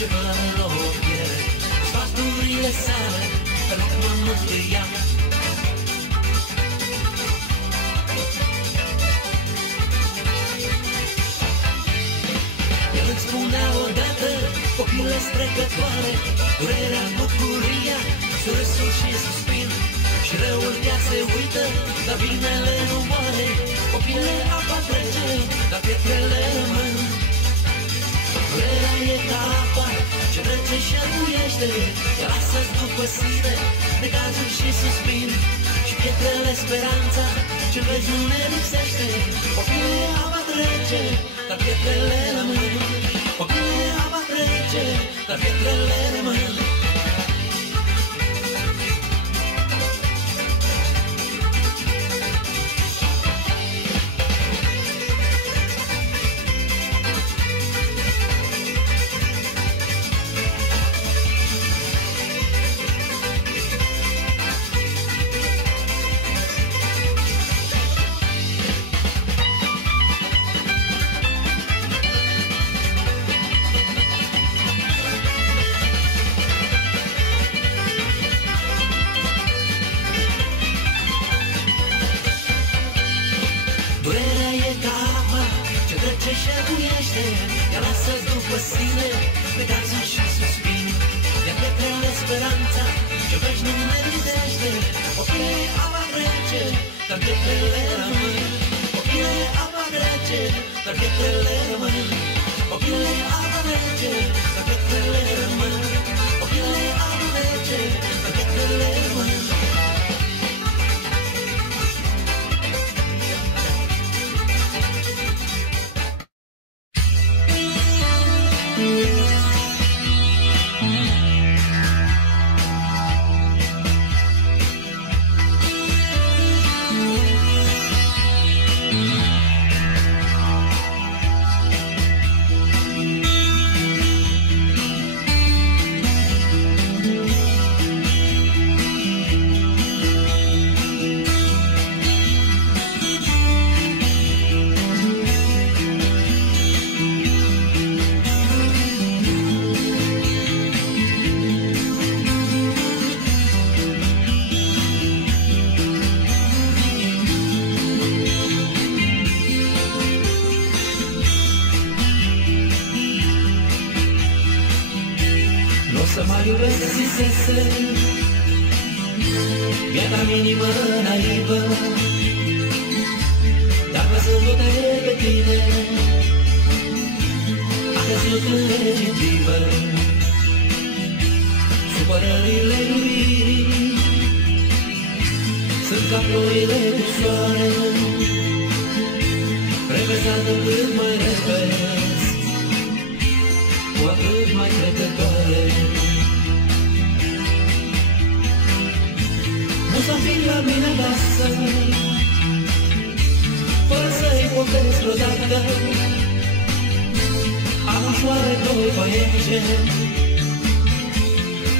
și fără o piere, sfaturile sale pe loc mă mângâia. El îmi spunea odată ochile strecătoare, durerea, bucuria, surâsul și suspin, și răul chiar se uită, dar binele nu moare. Ochile apa trece, dar pietrele rămân. Durerea e ca apa ce trece și arbuiește, te lasă-ți după sine necazul și suspin, și pietrele speranța ce vezi nu ne lipsește. Ochile apa trece, dar pietrele rămân. Ochile apa trece, dar pietrele rămân. Viața minimă naivă, dar văzându-te pe tine a căzut în recidivă. Supărările iubirii sunt ca ploile de soare, repezată cât mai repezi, cu atât mai trecătoare. Musafir la mine acasă, fără să-i povesc vreodată, am ușoare doi băiece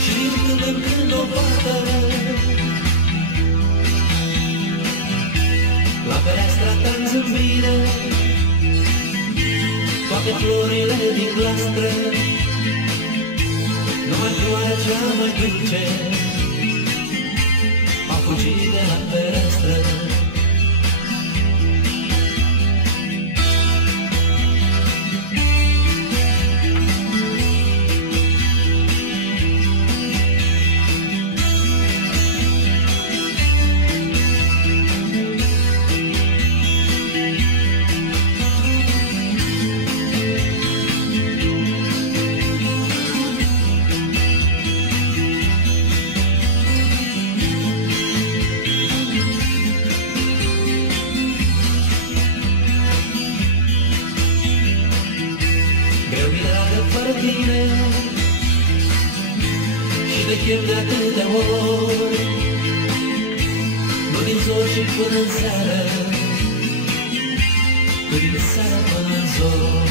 și din când în când o fată. La fereastra ta-mi zâmbire toate florile din glastră, numai floarea cea mai dulce a fugit de la fereastră. Și de chem de atâtea ori, nu din zor și până în seară, nu din seara până în zor.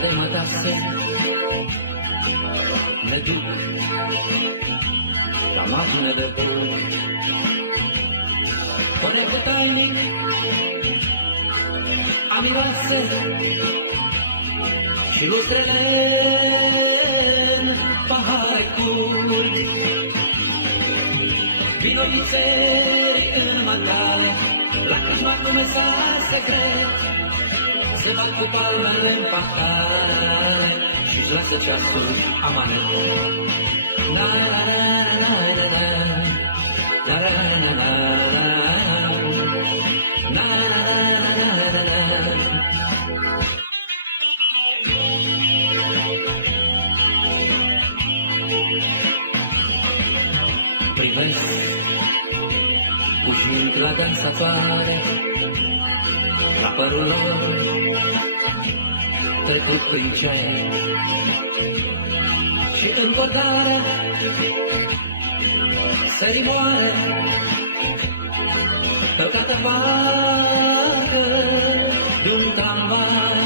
de matase ne duc la mașină de bun. Conecul tainic a miroase și lustrele în pahare curg. Vino vițeri în matale, la câșmac un mesaj secret. Se bat cu palmele în pahare și-și lasă ceasul amanet. La la la la la la la la la la la la la la. Privesc ușind la dansatoare, la părul lor trecut prin cer și în bordare sărimoare, călcată parcă de-un tramvai.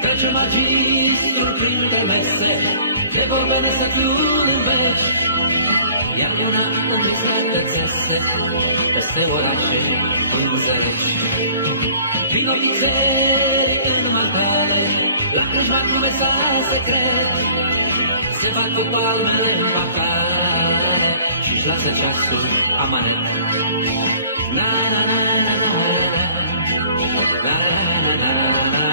Trece magistrul printre mese, de vorbe nesătul în veci, iar luna îndrătățese peste orașe frunzărești. Vino vițeri în matale, la câșma cu mesaj secret, se bat cu palmele în pahare și-și lasă ceasul amanet. Na na na na na na na na na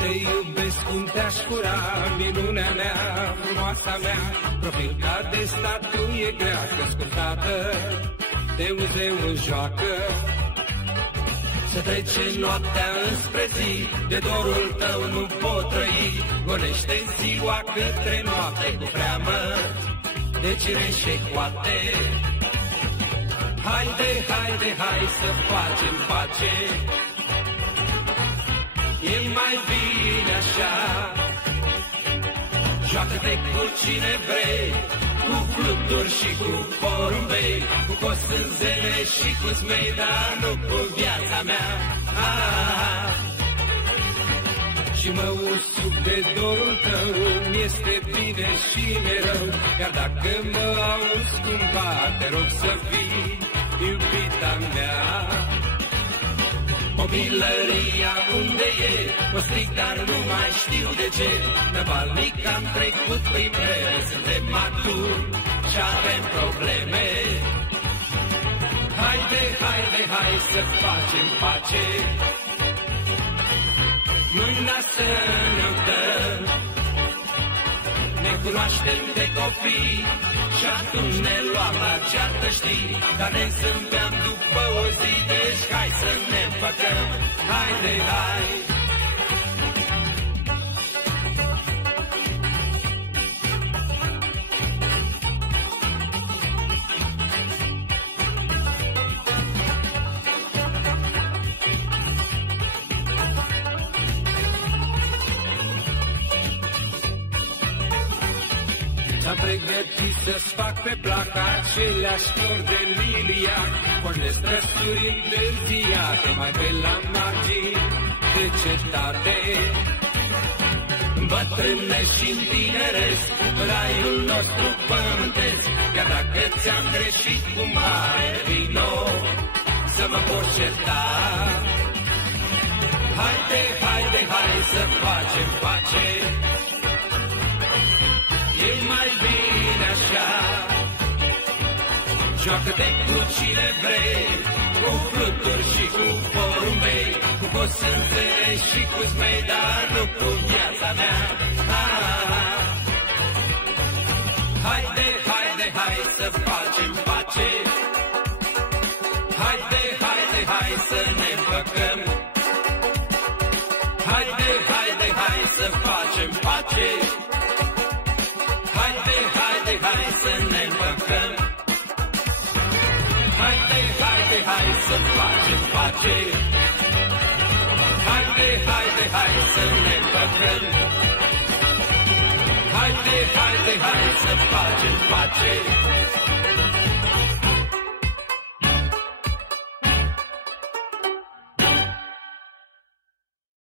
Te iubesc, cum te-aș fura, minunea mea, frumoasa mea, profil ca de statuie grea, căscurtată, de muzeu în joacă. Să trece noaptea înspre zi, de dorul tău nu pot trăi, gonește-n ziua către noapte, cu freamă de cireșe coate. Haide, haide, hai să facem pace, e mai bine așa. Joacă-te cu cine vrei, cu fluturi și cu porumbei, cu cosânzele și cu zmei, dar nu cu viața mea. Și mă usuc de dorul tău, mi-este bine și mi-e rău, iar dacă mă auzi cumva, te rog să fii iubita mea. Copilăria unde e, o stric, dar nu mai știu de ce. Năvalnic am trecut prin vreme, suntem maturi și avem probleme. Haide, haide, hai să facem pace, mâna să ne dăm. Ne cunoaștem de copii și atunci ne luam la ceartă, știi, dar ne zâmbeam după o zi, deci hai să ne împăcăm. Haide, hai! S-am pregătit să-ți fac pe plac aceleași flori de liliac. Pornesc trăsuri întârziate mai pe la margini de cetate. Bătrânești și-n tineresc raiul nostru pământesc. Chiar dacă ți-am greșit cu mare vino să mă poți certa. Haide, haide, hai să facem pace, e mai bine așa. Joacă-te cu cine vrei, cu fluturi și cu porumbei, cu posântele și cu zmei, dar nu cu viața mea. Haide, haide, hai să facem pace, haide, haide, hai să ne împăcăm. Haide, haide, hai să facem pace, haide, haide, hai să ne împăcăm. Haide, haide, hai să facem pace, haide, haide, hai să ne împăcăm. Haide, haide, hai să facem pace.